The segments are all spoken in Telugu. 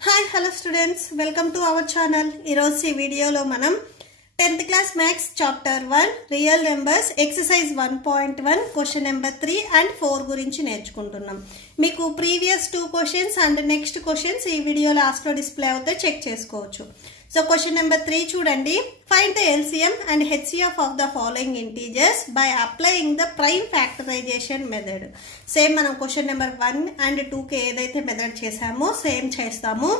Hi, hello students. Welcome to our channel. Ee video lo manam 10th class maths chapter 1 real numbers exercise 1.1 question number 3 and 4 gurinchi నేర్చుకుంటున్నాం. మీకు previous 2 questions and next questions ఈ వీడియో లాస్ట్ లో డిస్ప్లే అవుతాయి, చెక్ చేసుకోవచ్చు. So question number 3 చూడండి. Find the LCM and HCF of the following integers by applying the prime factorization method. Same మనం question number 1 and 2 కి ఏదైతే మెథడ్ చేసామో సేమ్ చేస్తాము.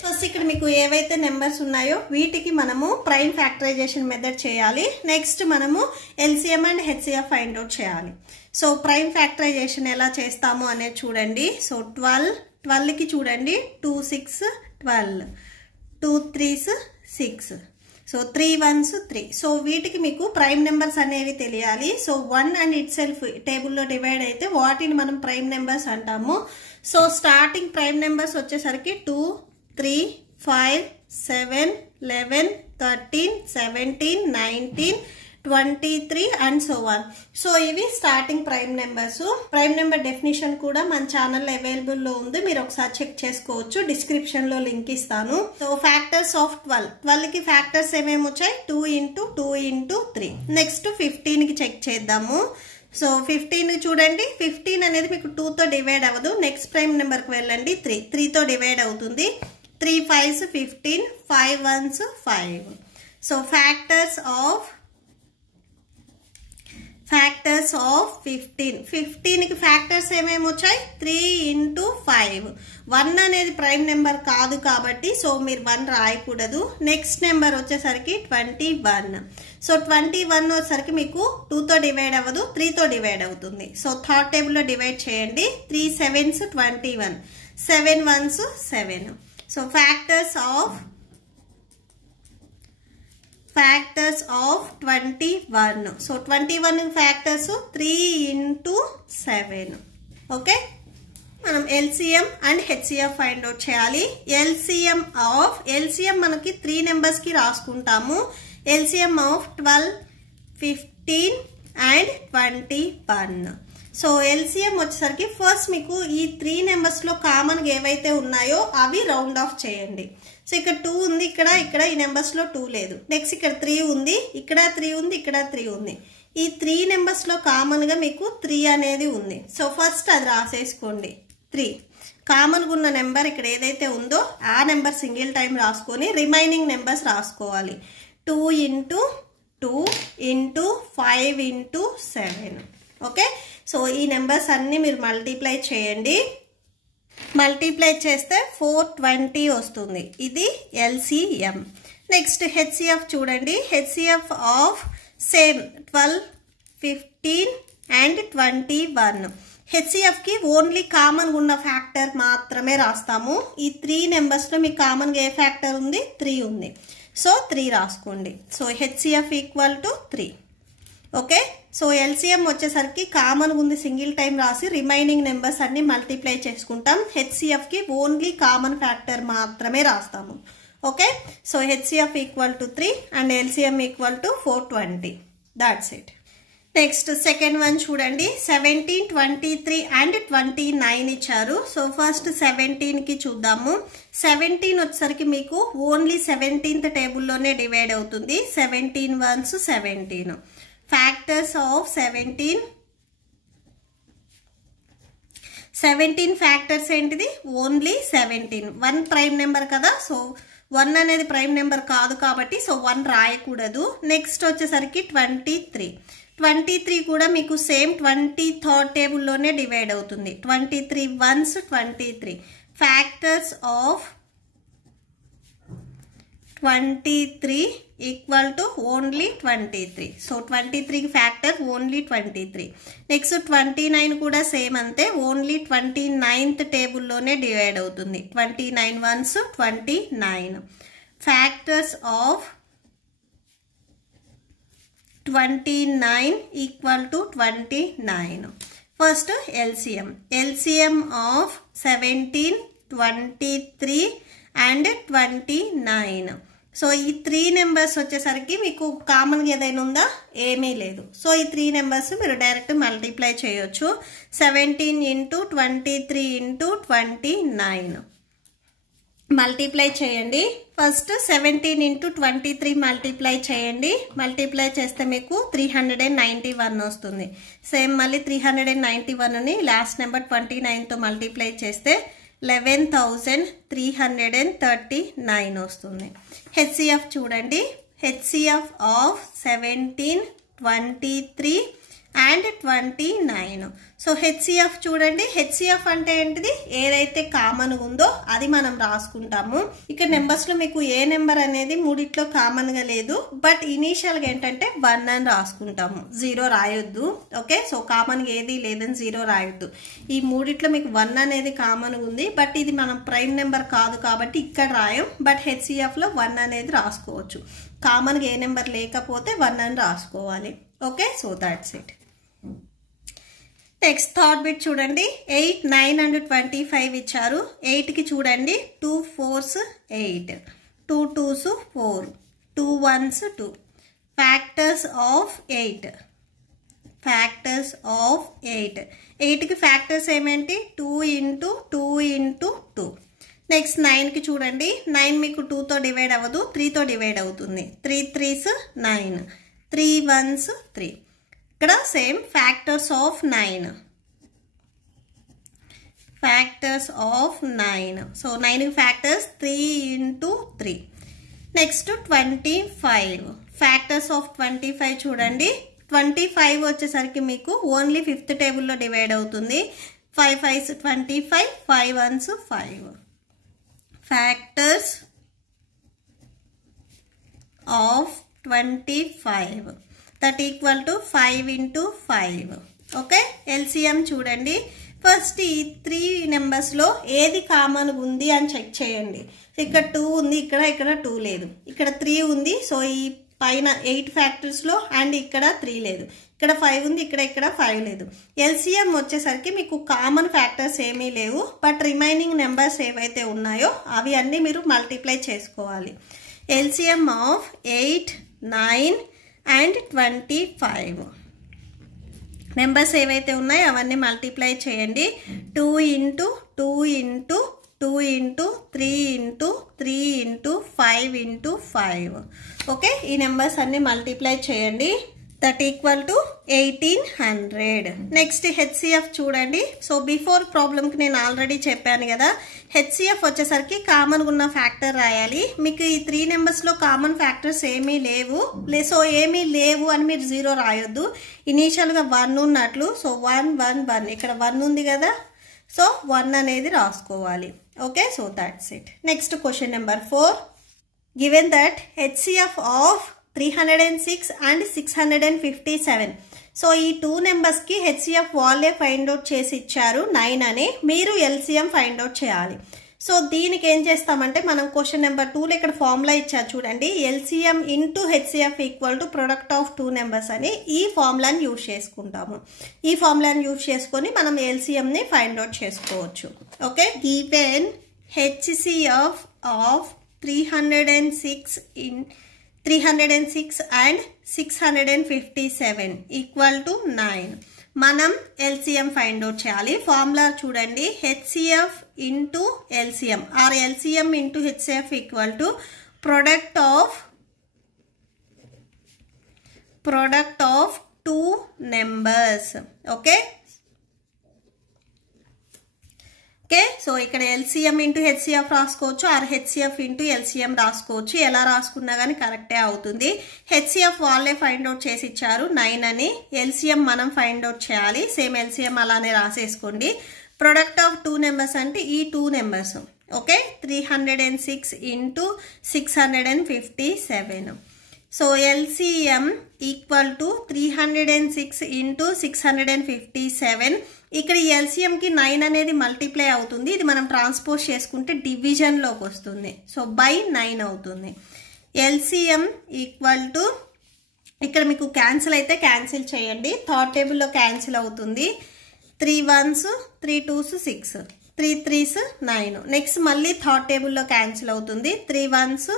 సో ఇక్కడ మీకు ఏవైతే నెంబర్స్ ఉన్నాయో వీటికి మనము ప్రైమ్ ఫ్యాక్టరైజేషన్ మెథడ్ చేయాలి. నెక్స్ట్ మనము LCM and HCF find out చేయాలి. సో ప్రైమ్ ఫ్యాక్టరైజేషన్ ఎలా చేస్తాము అనేది చూడండి. సో 12 కి చూడండి 2 6 12 2 3s 6 సో 3 1s 3. సో వీటికి మీకు ప్రైమ్ నెంబర్స్ అనేవి తెలియాలి. సో 1 అండ్ ఇట్ సెల్ఫ్ టేబుల్లో డివైడ్ అయితే వాటిని మనం ప్రైమ్ నెంబర్స్ అంటాము. సో స్టార్టింగ్ ప్రైమ్ నెంబర్స్ వచ్చేసరికి 2 3 5 7 11 13 17 19 23 and so on. సో ఇవి starting prime numbers. Prime number definition కూడా మన ఛానల్ అవైలబుల్ లో ఉంది, మీరు ఒకసారి చెక్ చేసుకోవచ్చు, డిస్క్రిప్షన్ లో లింక్ ఇస్తాను. సో ఫ్యాక్టర్స్ ఆఫ్ 12 కి ఫ్యాక్టర్స్ ఏమేమి వచ్చాయి? 2 into 2 into 3. నెక్స్ట్ 15 కి చెక్ చేద్దాము. సో 15 చూడండి, 15 అనేది మీకు 2 తో డివైడ్ అవ్వదు. నెక్స్ట్ ప్రైమ్ నెంబర్ కి వెళ్ళండి, 3 తో డివైడ్ అవుతుంది. 3 5s 15 5 1s 5. So factors of 15 కి ఫ్యాక్టర్స్ ఏమేమి వచ్చాయి? 3 into 5. 1 అనేది ప్రైమ్ నెంబర్ కాదు కాబట్టి సో మీరు 1 రాయకూడదు. నెక్స్ట్ నెంబర్ వచ్చేసరికి 21. సో 21 వచ్చేసరికి మీకు 2 తో డివైడ్ అవ్వదు, 3 తో డివైడ్ అవుతుంది. సో థర్డ్ టేబుల్ లో డివైడ్ చేయండి. 3 7s 21 7 1s 7. So factors of 21. So 21 factors 3 into 7. Okay, మనం LCM and HCF find out చేయాలి. ఎల్సిఎం మనకి 3 నెంబర్స్ కి రాసుకుంటాము. LCM of 12 15 and 21. So LCM వచ్చేసరికి ఫస్ట్ మీకు ఈ 3 నెంబర్స్ లో కామన్ గా ఏవైతే ఉన్నాయో అవి రౌండ్ ఆఫ్ చేయండి. సో ఇక్కడ 2 ఉంది, ఇక్కడ ఈ నెంబర్స్ లో 2 లేదు. నెక్స్ట్ ఇక్కడ 3 ఉంది, ఇక్కడ 3 ఉంది, ఇక్కడ 3 ఉంది. ఈ 3 నెంబర్స్ లో కామన్ గా మీకు 3 అనేది ఉంది. సో ఫస్ట్ అది రాసేసుకోండి. 3 కామన్ గా ఉన్న నెంబర్ ఇక్కడ ఏదైతే ఉందో ఆ నెంబర్ సింగిల్ టైం రాసుకొని రిమైనింగ్ నెంబర్స్ రాసుకోవాలి. 2 into 2 into 5 into 7. Okay, so ఈ నెంబర్స్ అన్ని మీరు మల్టిప్లై చేయండి. మల్టిప్లై చేస్తే 420 వస్తుంది. ఇది ఎల్సిఎం. నెక్స్ట్ హెచ్సిఎఫ్ చూడండి. HCF of same 12 15 and 21. HCF కి ఓన్లీ కామన్ ఉన్న ఫ్యాక్టర్ మాత్రమే రాస్తాము. ఈ 3 నెంబర్స్ లో మీకు కామన్ గా ఏ ఫ్యాక్టర్ ఉంది? 3 ఉంది. సో 3 రాసుకోండి. So HCF equal to 3. Okay, so LCM వచ్చేసరికి కామన్ ఉంది సింగిల్ టైం రాసి రిమైనింగ్ నెంబర్స్ అన్ని మల్టిప్లై చేసుకుంటాం. హెచ్సిఎఫ్ కి ఓన్లీ కామన్ ఫ్యాక్టర్ మాత్రమే రాస్తాము. Okay, so HCF equal to 3 and LCM equal to 420. That's it. Next second one చూడండి. 17 23 and 29 ఇచ్చారు. సో ఫస్ట్ 17 కి చూద్దాము. 17 వచ్చేసరికి మీకు ఓన్లీ 17th టేబుల్లోనే డివైడ్ అవుతుంది. 17 1s 17. ఫ్యాక్టర్స్ ఆఫ్ 17 ఫ్యాక్టర్స్ ఏంటిది? ఓన్లీ 17. 1 ప్రైమ్ నెంబర్ కదా, సో 1 అనేది ప్రైమ్ నెంబర్ కాదు కాబట్టి సో 1 రాయకూడదు. నెక్స్ట్ వచ్చేసరికి 23 కూడా మీకు సేమ్ 23rd టేబుల్లోనే డివైడ్ అవుతుంది. 23 1s 23. Factors of 23 equal to only 23. So 23 factor only 23. Next 29 కూడా సేమ్ అంతే, ఓన్లీ 29th టేబుల్లోనే డివైడ్ అవుతుంది. 29 1s 29. Factors of 29 equal to 29. First LCM of 17 23 and 29. So ఈ 3 నెంబర్స్ వచ్చేసరికి మీకు కామన్ గా ఏదైనా ఉందా? ఏమీ లేదు. సో ఈ 3 నెంబర్స్ మీరు డైరెక్ట్ మల్టిప్లై చేయొచ్చు. 17 into 23 into 29. మల్టిప్లై చేయండి. ఫస్ట్ 17 ఇంటూ 23 మల్టిప్లై చేయండి. మల్టిప్లై చేస్తే మీకు 391 వస్తుంది. సేమ్ మళ్ళీ 391ని లాస్ట్ నెంబర్ 29తో మల్టిప్లై చేస్తే 11,339 వస్తుంది. హెచ్సిఎఫ్ చూడండి. HCF of 17, 23 and 29. So HCF చూడండి. హెచ్సిఎఫ్ అంటే ఏంటిది? ఏదైతే కామన్ ఉందో అది మనం రాసుకుంటాము. ఇక్కడ నెంబర్స్ లో మీకు ఏ నెంబర్ అనేది మూడిట్లో కామన్ గా లేదు, బట్ ఇనీషియల్ గా ఏంటంటే 1 అని రాసుకుంటాము, 0 రాయొద్దు. ఓకే, సో కామన్ గా ఏది లేదని 0 రాయొద్దు. ఈ మూడిట్లో మీకు 1 అనేది కామన్ ఉంది, బట్ ఇది మనం ప్రైమ్ నెంబర్ కాదు కాబట్టి ఇక్కడ రాయం. బట్ హెచ్సిఎఫ్ లో 1 అనేది రాసుకోవచ్చు. కామన్ గా ఏ నెంబర్ లేకపోతే 1 అని రాసుకోవాలి. Okay, so that's it. Next third bit చూడండి. 8, 9 అండ్ 25 ఇచ్చారు. 8కి చూడండి 2 4s 8, 2 2s 4, 2 1s 2. Factors of 8. Factors of 8. 8కి ఫ్యాక్టర్స్ ఏమేంటి? 2 ఇంటూ 2 ఇంటూ 2. నెక్స్ట్ 9కి చూడండి. 9 మీకు 2తో డివైడ్ అవ్వదు, 3తో డివైడ్ అవుతుంది. 3 3s 9, 3 1s 3. ఇక్కడ same factors of 9. Factors of 9. So 9 factors 3 into 3. Next 25. Factors of 25 చూడండి. 25 వచ్చేసరికి మీకు ఓన్లీ 5th టేబుల్లో డివైడ్ అవుతుంది. 5 5s 25, 5 1s 5. Factors of 25 that equal to 5 into 5. Okay, LCM చూడండి. ఫస్ట్ ఈ 3 నెంబర్స్ లో ఏది కామన్ ఉంది అని చెక్ చేయండి. ఇక్కడ 2 ఉంది, ఇక్కడ 2 లేదు. ఇక్కడ 3 ఉంది. సో ఈ పైన 8 ఫ్యాక్టర్స్ లో అండ్ ఇక్కడ 3 లేదు. ఇక్కడ 5 ఉంది, ఇక్కడ 5 లేదు. ఎల్సిఎం వచ్చేసరికి మీకు కామన్ ఫ్యాక్టర్స్ ఏమీ లేవు, బట్ రిమైనింగ్ నెంబర్స్ ఏవైతే ఉన్నాయో అవి అన్నీ మీరు మల్టిప్లై చేసుకోవాలి. ఎల్సిఎం ఆఫ్ 8, 9 అండ్ 25 నెంబర్స్ ఏవైతే ఉన్నాయో అవన్నీ మల్టిప్లై చేయండి. 2 into 2 into 2 into 3 into 3 into 5 into 5. Okay, ఈ నెంబర్స్ అన్ని మల్టిప్లై చేయండి. That equal to 1800. Next HCF చూడండి. సో బిఫోర్ ప్రాబ్లంకి నేను ఆల్రెడీ చెప్పాను కదా, హెచ్సిఎఫ్ వచ్చేసరికి కామన్ ఉన్న ఫ్యాక్టర్ రాయాలి. మీకు ఈ 3 నెంబర్స్లో కామన్ ఫ్యాక్టర్స్ ఏమీ లేవు, సో ఏమీ లేవు అని మీరు 0 రాయొద్దు. ఇనీషియల్గా 1 ఉన్నట్లు. సో 1 1 1, ఇక్కడ 1 ఉంది కదా, సో 1 అనేది రాసుకోవాలి. Okay, so that's it. Next question number 4. Given that HCF of 306 and 657. So ఈ 2 నెంబర్స్కి హెచ్సిఎఫ్ వాళ్ళే ఫైండ్ అవుట్ చేసి ఇచ్చారు 9 అని. మీరు ఎల్సిఎం ఫైండ్ అవుట్ చేయాలి. సో దీనికి ఏం చేస్తామంటే మనం క్వశ్చన్ నెంబర్ 2లో ఇక్కడ ఫార్ములా ఇచ్చారు చూడండి. LCM into HCF equal to product of 2 numbers అని ఈ ఫార్ములాని యూజ్ చేసుకుంటాము. ఈ ఫార్ములాని యూజ్ చేసుకొని మనం ఎల్సిఎంని ఫైండ్ అవుట్ చేసుకోవచ్చు. Okay, given HCF of 306 and 657 equal to 9. మనం ఎల్సిఎం ఫైండ్ అవుట్ చేయాలి. ఫార్ములా చూడండి. HCF into LCM or LCM into HCF equal to product of 2 numbers. Okay, so ఇక్కడ ఎల్సిఎం ఇంటూ హెచ్సిఎఫ్ రాసుకోవచ్చు, ఆర్ హెచ్సిఎఫ్ ఇంటూ ఎల్సిఎం రాసుకోవచ్చు. ఎలా రాసుకున్నా కానీ కరెక్టే అవుతుంది. హెచ్సిఎఫ్ వాళ్ళే ఫైండ్ అవుట్ చేసి ఇచ్చారు 9 అని. ఎల్సిఎం మనం ఫైండ్ అవుట్ చేయాలి. సేమ్ ఎల్సిఎం అలానే రాసేసుకోండి. ప్రొడక్ట్ ఆఫ్ 2 నెంబర్స్ అంటే ఈ 2 numbers. Okay, 306 into 657. So LCM equal to 306 into 657. ఇక్కడ ఈ ఎల్సిఎంకి 9 అనేది మల్టిప్లై అవుతుంది. ఇది మనం ట్రాన్స్పోజ్ చేసుకుంటే డివిజన్లోకి వస్తుంది. సో బై 9 అవుతుంది. ఎల్సిఎం ఈక్వల్ టు ఇక్కడ మీకు క్యాన్సిల్ అయితే క్యాన్సిల్ చేయండి. థర్డ్ టేబుల్లో క్యాన్సిల్ అవుతుంది. 3 1s 3 2s 6, 3 3s 9. నెక్స్ట్ మళ్ళీ థర్డ్ టేబుల్లో క్యాన్సిల్ అవుతుంది. 3 1s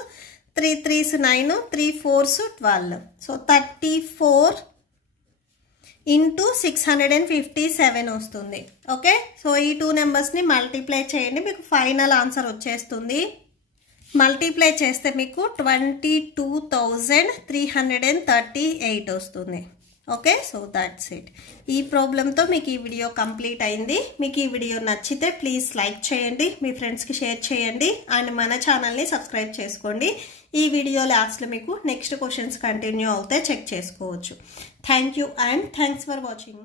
3 3s 9, 3 4s 12. So 34 into 657 వస్తుంది. ఓకే, సో ఈ 2 నెంబర్స్ని మల్టిప్లై చేయండి, మీకు ఫైనల్ ఆన్సర్ వచ్చేస్తుంది. మల్టిప్లై చేస్తే మీకు 22,338 వస్తుంది. Okay, so that's it. ఈ ప్రాబ్లంతో మీకు ఈ వీడియో కంప్లీట్ అయింది. మీకు ఈ వీడియో నచ్చితే ప్లీజ్ లైక్ చేయండి, మీ ఫ్రెండ్స్కి షేర్ చేయండి అండ్ మన ఛానల్ని సబ్స్క్రైబ్ చేసుకోండి. ఈ వీడియో లాస్ట్లో మీకు నెక్స్ట్ క్వశ్చన్స్ కంటిన్యూ అవుతే చెక్ చేసుకోవచ్చు. Thank you and thanks for watching.